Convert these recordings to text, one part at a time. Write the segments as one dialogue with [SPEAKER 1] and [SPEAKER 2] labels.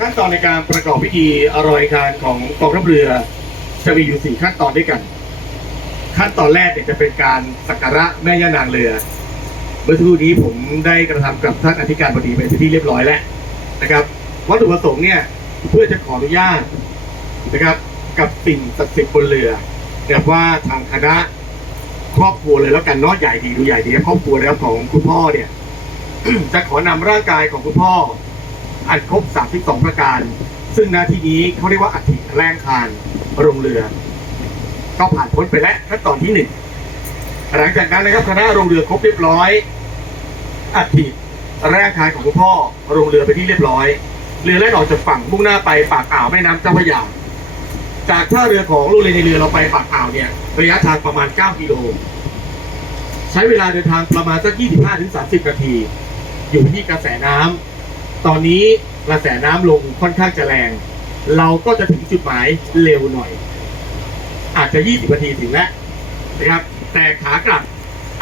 [SPEAKER 1] ขั้นตอนในการประกอบพิธีอรอยการของกองทัพเรือ จะมีอยู่สี่ขั้นตอนด้วยกัน ขั้นตอนแรกเนี่ยจะเป็นการสักการะแม่ย่านางเรือ เมื่อสักครู่นี้ผมได้กระทำกับท่านอธิการบดีไปนที่เรียบร้อยแล้วนะครับวัตถุประสงค์เนี่ยเพื่อจะขออนุญาตนะครับกับสิ่งศักดิ์สิทธิ์บนเรือแบบว่าทางคณะครอบครัวเลยแล้วกันเนาะใหญ่ดีดูใหญ่ดีครอบครัวแล้วของคุณพ่อเนี่ยจะขอนำร่างกายของคุณพ่อ อันครบ32ประการ ซึ่งหน้าที่นี้เขาเรียกว่าอัฐิแรงคานโรงเรือ ก็ผ่านพ้นไปแล้วขั้นตอนที่หนึ่งหลังจากนั้นนะครับคณะโรงเรือครบเรียบร้อยอัฐิแรงคานของคุณพ่อโรงเรือไปที่เรียบร้อยเรือแล่นออกจากฝั่งมุ่งหน้าไปปากอ่าวแม่น้ำเจ้าพระยาจากท่าเรือของลูกเรือในเรือเราไปปากอ่าวเนี่ยระยะทางประมาณ 9 กิโล ใช้เวลาเดินทางประมาณสัก25-30 นาที อยู่ที่กระแสน้ำ ตอนนี้กระแสน้ำลงค่อนข้างจะแรง เราก็จะถึงจุดหมายเร็วหน่อย อาจจะ 20นาทีถึงแล้วนะครับ แต่ขากลับ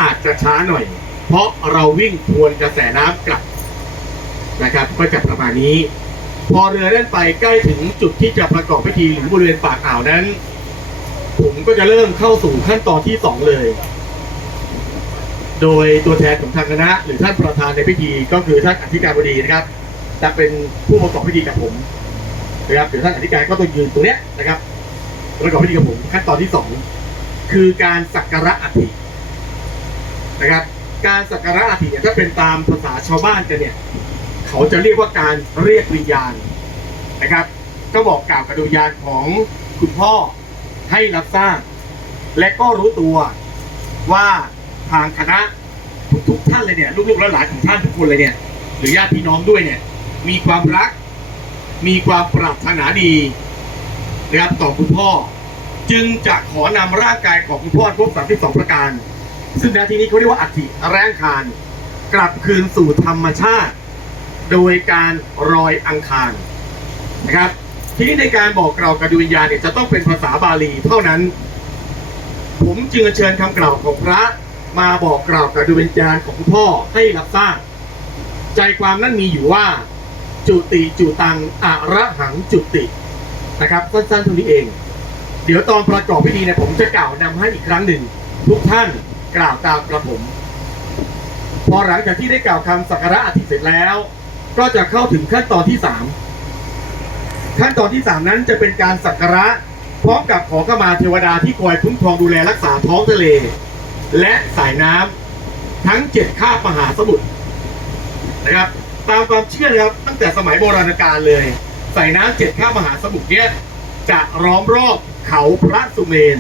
[SPEAKER 1] อาจจะช้าหน่อย เพราะเราวิ่งทวนกระแสน้ำกลับนะครับ ก็จะประมาณนี้ พอเรือเล่นไปใกล้ถึงจุดที่จะประกอบพิธีหรือบริเวณปากอ่าวนั้น ผมก็จะเริ่มเข้าสู่ขั้นตอนที่สองเลย โดยตัวแทนของทางคณะ หรือท่านประธานในพิธีก็คือท่านอธิการบดีนะครับ จะเป็นผู้ประกอบพิธีกับผมนะครับเดี๋ยวท่านอธิการก็ต้องยืนตรงเนี้ยนะครับประกอบพิธีกับผมขั้นตอนที่สองคือการสักการะอัฐินะครับการสักการะอัฐิเนี่ยถ้าเป็นตามภาษาชาวบ้านกันเนี่ยเขาจะเรียกว่าการเรียกวิญญาณนะครับ ก็บอกกล่าวกับดวงวิญญาณของคุณพ่อให้รับทราบและก็รู้ตัวว่าทางคณะทุกๆท่านเลยเนี่ยลูกๆและหลานของท่านทุกคนเลยเนี่ยหรือญาติพี่น้องด้วยเนี่ย มีความรัก มีความปรารถนาดีนะครับต่อคุณพ่อ จึงจะขอนำร่างกายของคุณพ่อครบ32 ประการ ซึ่งในที่นี้เขาเรียกว่าอัฐิแรงคารกลับคืนสู่ธรรมชาติ โดยการรอยอังคารนะครับ ทีนี้ในการบอกกล่าวกับดวงวิญญาณเนี่ยจะต้องเป็นภาษาบาลีเท่านั้น ผมจึงเชิญคำกล่าวของพระมาบอกกล่าวกับดวงวิญญาณของคุณพ่อให้รับทราบใจความนั้นมีอยู่ว่า จุติจุตังอะระหังจุตินะครับสั้นๆเท่านี้เอง เดี๋ยวตอนประกอบพิธีเนี่ยผมจะกล่าวนำให้อีกครั้งหนึ่ง ทุกท่านกล่าวตามกระผม พอหลังจากที่ได้กล่าวคำสักการะอธิษฐานเสร็จแล้ว ก็จะเข้าถึงขั้นตอนที่สามขั้นตอนที่สามนั้นจะเป็นการสักการะพร้อมกับขอขมาเทวดาที่คอยคุ้มครองดูแลรักษาท้องทะเล และสายน้ำทั้งเจ็ดคาบมหาสมุทรนะครับ ตามความเชื่อนะครับตั้งแต่สมัยโบราณกาลเลย สายน้ำเจ็ดคามหาสมุทรเนี่ยจะล้อมรอบเขาพระสุเมน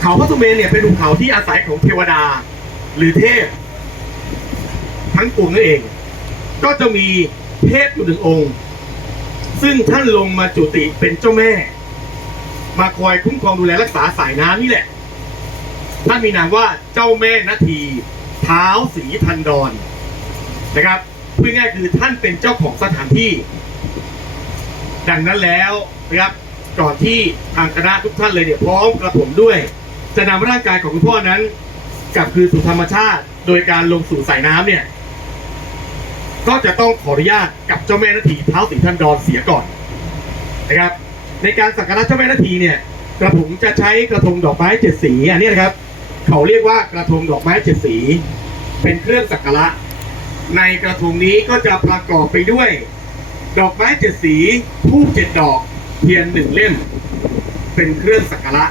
[SPEAKER 1] เขาพระสุเมนเนี่ยเป็นหุบเขาที่อาศัยของเทวดา หรือเทพ ทั้งปวงนั่นเอง ก็จะมีเทพอยู่หนึ่งองค์ ซึ่งท่านลงมาจุติเป็นเจ้าแม่ มาคอยคุ้มครองดูแลรักษาสายน้ำนี่แหละ ท่านมีนามว่าเจ้าแม่นาทีเท้าสีพันดอน นะครับพูดง่ายคือท่านเป็นเจ้าของสถานที่ ดังนั้นแล้วนะครับก่อนที่ทางคณะทุกท่านเลยเนี่ยพร้อมกระผมด้วย จะนำร่างกายของคุณพ่อนั้นกลับคืนสู่ธรรมชาติ โดยการลงสู่สายน้ำเนี่ย ก็จะต้องขออนุญาตกับเจ้าแม่นาทีเท้าสีพันดอนเสียก่อนนะครับ ในการสักการะเจ้าแม่นาทีเนี่ย กระผมจะใช้กระทงดอกไม้เจ็ดสีอันนี้นะครับ เขาเรียกว่ากระทงดอกไม้เจ็ดสี เป็นเครื่องสักการะ ในกระทงนี้ก็จะประกอบไปด้วย ดอกไม้เจ็ดสีทูบเจ็ดดอก เทียนหนึ่งเล่ม เป็นเครื่องสักการะ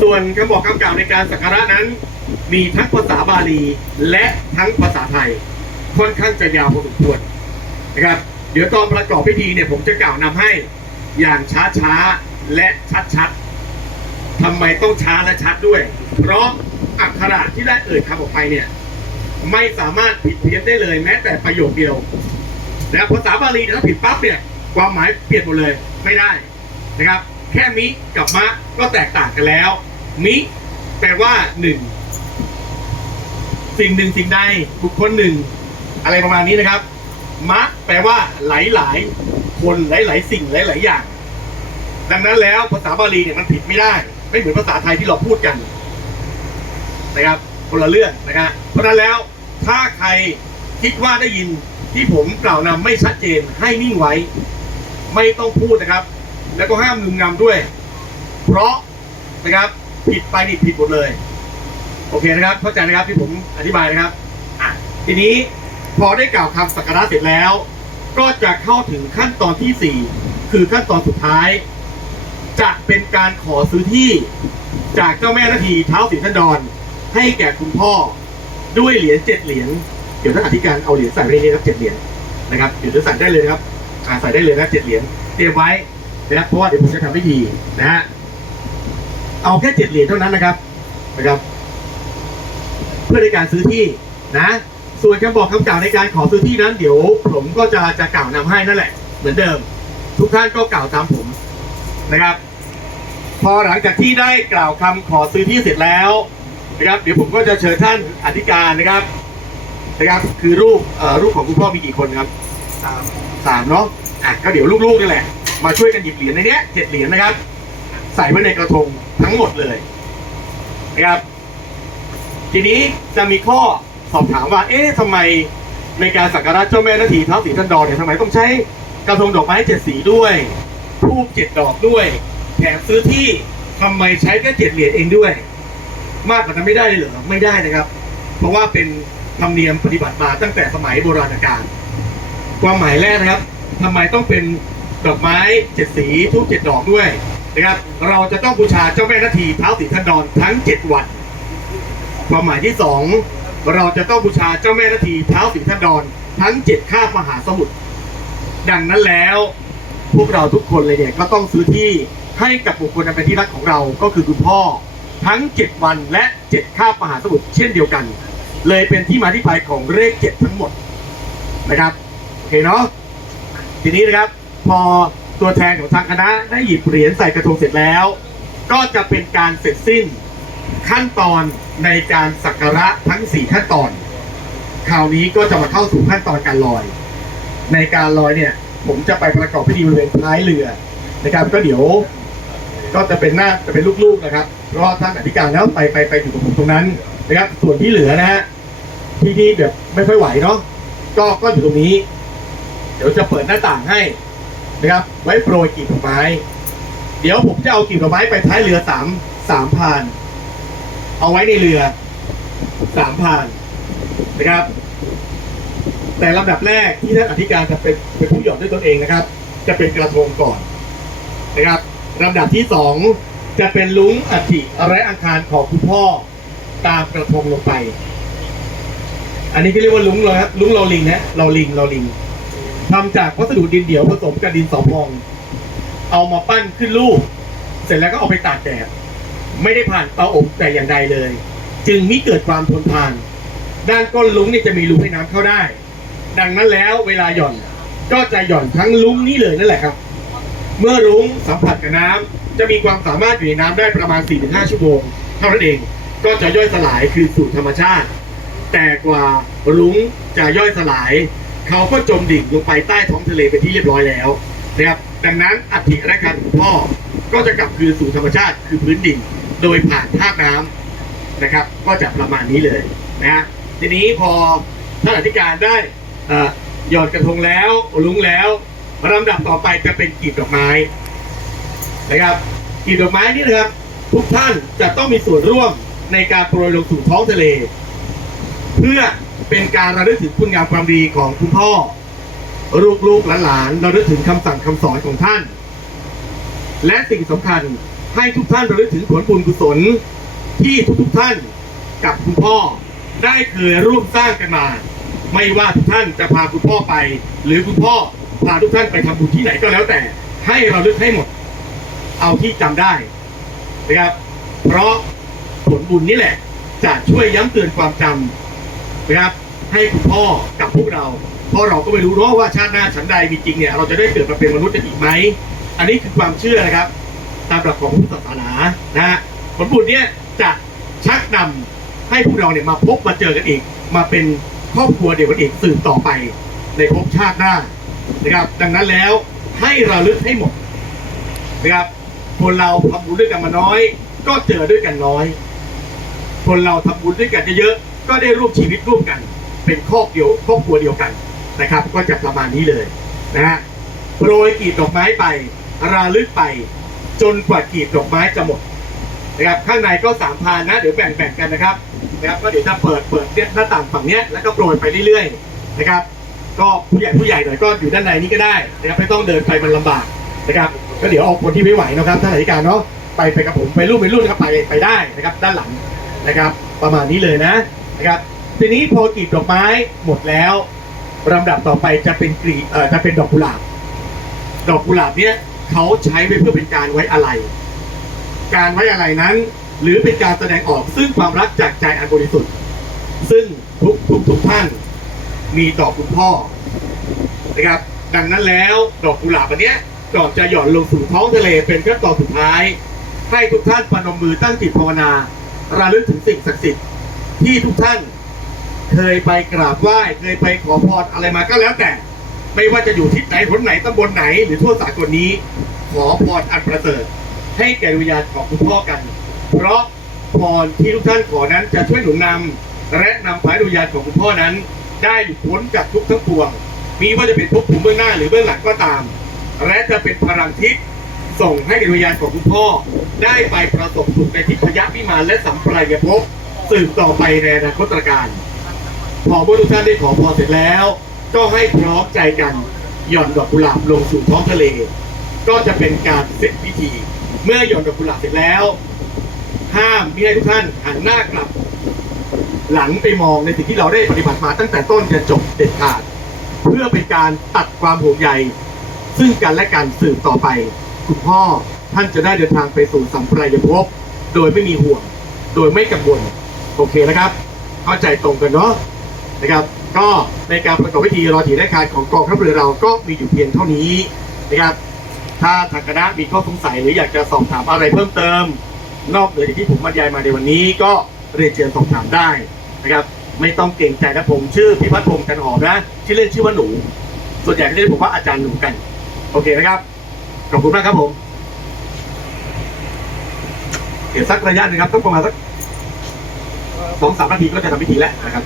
[SPEAKER 1] ส่วนคำบอกคำกล่าวในการสักการะนั้น มีทั้งภาษาบาลีและทั้งภาษาไทย ค่อนข้างจะยาวพอสมควรนะครับ เดี๋ยวตอนประกอบพิธีเนี่ยผมจะกล่าวนำให้อย่างช้าๆและชัดๆทำไมต้องช้าและชัดด้วย เพราะอักขระที่ได้เอ่ยคำออกไปเนี่ย ไม่สามารถผิดเพี้ยนได้เลยแม้แต่ประโยคเดียวนะครับภาษาบาลีเนี่ยถ้าผิดปั๊บเนี่ยความหมายเปลี่ยนหมดเลยไม่ได้นะครับ แค่มิกับมะก็แตกต่างกันแล้ว มิแปลว่าหนึ่งสิ่งหนึ่งสิ่งใดบุคคลหนึ่ง อะไรประมาณนี้นะครับมะแปลว่าหลายหลายคนหลายหลายสิ่งหลายหลายอย่าง ดังนั้นแล้วภาษาบาลีเนี่ยมันผิดไม่ได้ ไม่เหมือนภาษาไทยที่เราพูดกัน นะครับคนละเรื่องนะครับ ราะนั้นแล้วถ้าใครคิดว่าได้ยินที่ผมกล่าวนำไม่ชัดเจนให้นิ่งไว้ ไม่ต้องพูดนะครับ แล้วก็ห้ามงึมงำด้วย เพราะนะครับผิดไปนี่ผิดหมดเลย โอเคนะครับ เข้าใจนะครับที่ผมอธิบายนะครับอะทีนี้พอได้กล่าวคำสักการะเสร็จแล้ว ก็จะเข้าถึงขั้นตอนที่สี่คือขั้นตอนสุดท้าย จะเป็นการขอซื้อที่จากเจ้าแม่นาทีเท้าสีทันดรให้แก่คุณพ่อ ด้วยเหรียญเจ็ดเหรียญเดี๋ยวท่านอธิการเอาเหรียญใส่ไว้ในนี้ครับเจ็ดเหรียญนะครับเดี๋ยวจะใส่ได้เลยนะครับอ่าใส่ได้เลยนะเจ็ดเหรียญเตรียมไว้นะครับเพราะว่าเดี๋ยวผมจะทำพิธีนะฮะเอาแค่เจ็ดเหรียญเท่านั้นนะครับนะครับ เพื่อในการซื้อที่นะ ส่วนคำบอกคำกล่าวในการขอซื้อที่นั้น เดี๋ยวผมก็จะจะกล่าวนำให้นั่นแหละ เหมือนเดิม ทุกท่านก็กล่าวตามผมนะครับ พอหลังจากที่ได้กล่าวคำขอซื้อที่เสร็จแล้ว นะครับเดี๋ยวผมก็จะเชิญท่านอธิการนะครับนะครับ คือรูปเอ่อรูปของคุณพ่อมีกี่คนครับสามสามเนาะอะก็เดี๋ยวลูกๆนี่แหละ มาช่วยกันหยิบเหรียญในเนี้ยเจ็ดเหรียญนะครับ ใส่ไว้ในกระทงทั้งหมดเลยนะครับ ทีนี้จะมีข้อสอบถามว่า เอ๊ะทำไมในการสักการะเจ้าแม่นาทีเท้าสีทันดรเนี่ยทำไมต้องใช้กระทงดอกไม้เจ็ดสีด้วยทูบเจ็ดดอกด้วยแถมซื้อที่ทำไมใช้แค่เจ็ดเหรียญเองด้วย มากกว่านั้นไม่ได้เลยเหรอไม่ได้นะครับ เพราะว่าเป็นธรรมเนียมปฏิบัติมาตั้งแต่สมัยโบราณกาลความหมายแรกนะครับทำไมต้องเป็นดอกไม้เจ็ดสีทูบเจ็ดดอกด้วยนะครับ เราจะต้องบูชาเจ้าแม่นาทีเท้าสีทันดรทั้งเจ็ดวันความหมายที่สองเราจะต้องบูชาเจ้าแม่นาทีเท้าสีทันดรทั้งเจ็ดข้ามหาสมุทรดังนั้นแล้วพวกเราทุกคนเลยเนี่ยก็ต้องซื้อที่ให้กับบุคคลอันเป็นที่รักของเราก็คือคุณพ่อ ทั้งเจ็ดวันและเจ็ดข้าบมหาสมุทรเช่นเดียวกัน เลยเป็นที่มาที่ไปของเลขเจ็ดทั้งหมดนะครับโอเคเนาะทีนี้นะครับ พอตัวแทนของทางคณะได้หยิบเหรียญใส่กระทงเสร็จแล้ว ก็จะเป็นการเสร็จสิ้นขั้นตอนในการสักการะทั้ง 4 ขั้นตอน คราวนี้ก็จะมาเข้าสู่ขั้นตอนการลอย ในการลอยเนี่ย ผมจะไปประกอบพิธีบริเวณท้ายเรือนะครับ ก็เดี๋ยวก็จะเป็นหน้าจะเป็นลูกๆนะครับ ราะว่าท่านอธิการแล้วไปไปไปอยู่กับผมตรงนั้นนะครับ ส่วนที่เหลือนะฮะที่ที่แบบไม่ค่อยไหวเนาะก็ก็อยู่ตรงนี้ เดี๋ยวจะเปิดหน้าต่างให้นะครับ ไว้โปรยกีบดอกไม้ เดี๋ยวผมจะเอากีบดอกไม้ไปท้ายเรือสามสามพาน เอาไว้ในเรือสามพานนะครับ แต่ลำดับแรกที่ท่านอธิการจะเป็นเป็นผู้หยอดด้วยตนเองนะครับ จะเป็นกระทงก่อนนะครับลำดับที่สอง จะเป็นลุงอัฐิและอังคารของคุณพ่อตามกระทงลงไป อันนี้ก็เรียกว่าลุงเราครับลุงเราลิงนะเราลิงเราลิงทำจากวัสดุดินเดี่ยวผสมกับดินสอพอง เอามาปั้นขึ้นรูป เสร็จแล้วก็เอาไปตากแดดไม่ได้ผ่านเตาอบแต่อย่างใดเลย จึงมิเกิดความทนทาน ด้านก้นลุงนี่จะมีรูให้น้ำเข้าได้ ดังนั้นแล้วเวลาหย่อนก็จะหย่อนทั้งลุงนี้เลยนั่นแหละครับ เมื่อรุ้งสัมผัสกับน้ำ จะมีความสามารถอยู่ในน้ำได้ประมาณ 4-5 ชั่วโมง เท่านั้นเองก็จะย่อยสลายคือสู่ธรรมชาติ แต่กว่ารุ้งจะย่อยสลาย เขาก็จมดิ่งลงไปใต้ท้องทะเลเป็นที่เรียบร้อยแล้วนะครับดังนั้นอัฐิและการของพ่อก็จะกลับคืนสู่ธรรมชาติคือพื้นดินโดยผ่านธาตุน้ำนะครับ ก็จะประมาณนี้เลยนะฮะทีนี้พอท่านอธิการได้หยอดกระทงแล้วลุงแล้วลำดับต่อไปจะเป็นกีบดอกไม้นะครับ กีบดอกไม้นี่นะครับ ทุกท่านจะต้องมีส่วนร่วมในการโปรยลงสู่ท้องทะเล เพื่อเป็นการระลึกถึงคุณงามความดีของคุณพ่อ ลูกๆหลานๆระลึกถึงคำสั่งคำสอนของท่าน และสิ่งสำคัญให้ทุกท่านระลึกถึงผลบุญกุศลที่ทุกๆท่านกับคุณพ่อได้เคยร่วมสร้างกันมา ไม่ว่าทุกท่านจะพาคุณพ่อไป หรือคุณพ่อพาทุกท่านไปทำบุญที่ไหนก็แล้วแต่ ให้เราลึกให้หมด เอาที่จำได้นะครับ เพราะผลบุญนี่แหละ จะช่วยย้ำเตือนความจำนะครับ ให้คุณพ่อกับพวกเรา เพราะเราก็ไม่รู้เนาะว่าชาติหน้าชั้นใดมีจริงเนี่ย เราจะได้เกิดมาเป็นมนุษย์กันอีกไหม อันนี้คือความเชื่อนะครับ ตามหลักของพุทธศาสนานะฮะผลบุญเนี่ยจะชักนำให้พวกเราเนี่ยมาพบมาเจอกันอีก มาเป็นครอบครัวเดียวกันอีกสืบต่อไปในภพชาติหน้านะครับ ดังนั้นแล้วให้เราลึกให้หมดนะครับ คนเราทำบุญด้วยกันมาน้อย ก็เจอด้วยกันน้อย คนเราทำบุญด้วยกันเยอะก็ได้ร่วมชีวิตร่วมกัน เป็นครอบเดียวครอบครัวเดียวกันนะครับ ก็จะประมาณนี้เลยนะฮะโปรยกีบดอกไม้ไป ราลึกไป จนกว่ากีบดอกไม้จะหมดนะครับข้างในก็สามพานนะ เดี๋ยวแบ่งๆกันนะครับนะครับก็เดี๋ยวจะเปิดเปิดเนี่ยหน้าต่างฝั่งเนี้ยแล้วก็โปรยไปเรื่อยๆนะครับ ก็ผู้ใหญ่ผู้ใหญ่หน่อยก็อยู่ด้านในนี้ก็ได้นะครับไม่ต้องเดินไปมันลำบากนะครับ ก็เดี๋ยวเอาคนที่ไม่ไหวนะครับท่านอธิการเนาะไปไปกับผมไปรุ่นไปรุ่นะครับไปไปได้นะครับ ด้านหลังนะครับ ประมาณนี้เลยนะนะครับทีนี้พอกลีบดอกไม้หมดแล้วลำดับต่อไปจะเป็นกลีบเอ่อจะเป็นดอกกุหลาบ ดอกกุหลาบเนี้ยเขาใช้ไว้เพื่อเป็นการไว้อะไร การไว้อะไรนั้น หรือเป็นการแสดงออกซึ่งความรักจากใจอันบริสุทธิ์ ซึ่งทุกทุกทุกท่านมีต่อคุณพ่อนะครับ ดังนั้นแล้วดอกกุหลาบอันเนี้ย ก่อนจะหย่อนลงสู่ท้องทะเลเป็นขั้นตอนสุดท้าย ให้ทุกท่านปนมมือตั้งจิตภาวนา ระลึกถึงสิ่งศักดิ์สิทธิ์ที่ทุกท่านเคยไปกราบไหว้เคยไปขอพรอะไรมาก็แล้วแต่ ไม่ว่าจะอยู่ทิศไหนหนไหนตำบลไหนหรือทั่วสากลนี้ ขอพรอันประเสริฐ ให้แก่วิญญาณของคุณพ่อกัน เพราะพรที่ทุกท่านขอนั้นจะช่วยหนุนนำและนำพาให้ดวงญญาณของคุณพ่อนั้น ได้หลุดพ้นจากทุกข์ทั้งปวง มีว่าจะเป็นภพภูมิเบื้องหน้าหรือเบื้องหลังก็ตาม และจะเป็นพลังทิพย์ส่งให้ดวงวิญญาณของคุณพ่อ ได้ไปประสบสุขในทิพยวิมานและสัมปรายภพสืบต่อไปในอนาคตการ พอเมื่อทุกท่านได้ขอพรเสร็จแล้ว ก็ให้พร้อมใจกันหย่อนดอกกุหลาบลงสู่ท้องทะเล ก็จะเป็นการเสร็จพิธี เมื่อหย่อนดอกกุหลาบเสร็จแล้ว ห้ามไมิให้ทุกท่านหันหน้ากลับ หลังไปมองในสิ่งที่เราได้ปฏิบัติมาตั้งแต่ต้นจนจบเด็ดขาด เพื่อเป็นการตัดความห่วงใย ซึ่งกันและกันสืบต่อไป คุณพ่อท่านจะได้เดินทางไปสู่สัมปรายภพโดยไม่มีห่วง โดยไม่กังวลโอเคนะครับ เข้าใจตรงกันเนาะนะครับ ก็ในการประกอบพิธีรอถีได้คารของกองทัพเรือเราก็มีอยู่เพียงเท่านี้นะครับ ถ้าทางคณะมีข้อสงสัยหรืออยากจะสอบถามอะไรเพิ่มเติม นอกเหนือจากที่ผมบรรยายมาในวันนี้ ก็เรียนเชิญสอบถามได้นะครับ ไม่ต้องเกรงใจนะผมชื่อพิพัฒน์พงษ์จันหอมนะชื่อเล่นชื่อว่าหนู ส่วนใหญ่ก็จะเรียกผมว่าอาจารย์หนูกัน โอเคนะครับ ขอบคุณมากครับผมเดี๋ยวสักระยะหนึ่งครับต้องประมาณสักสองสามนาทีก็จะทำพิธีแล้วนะครับ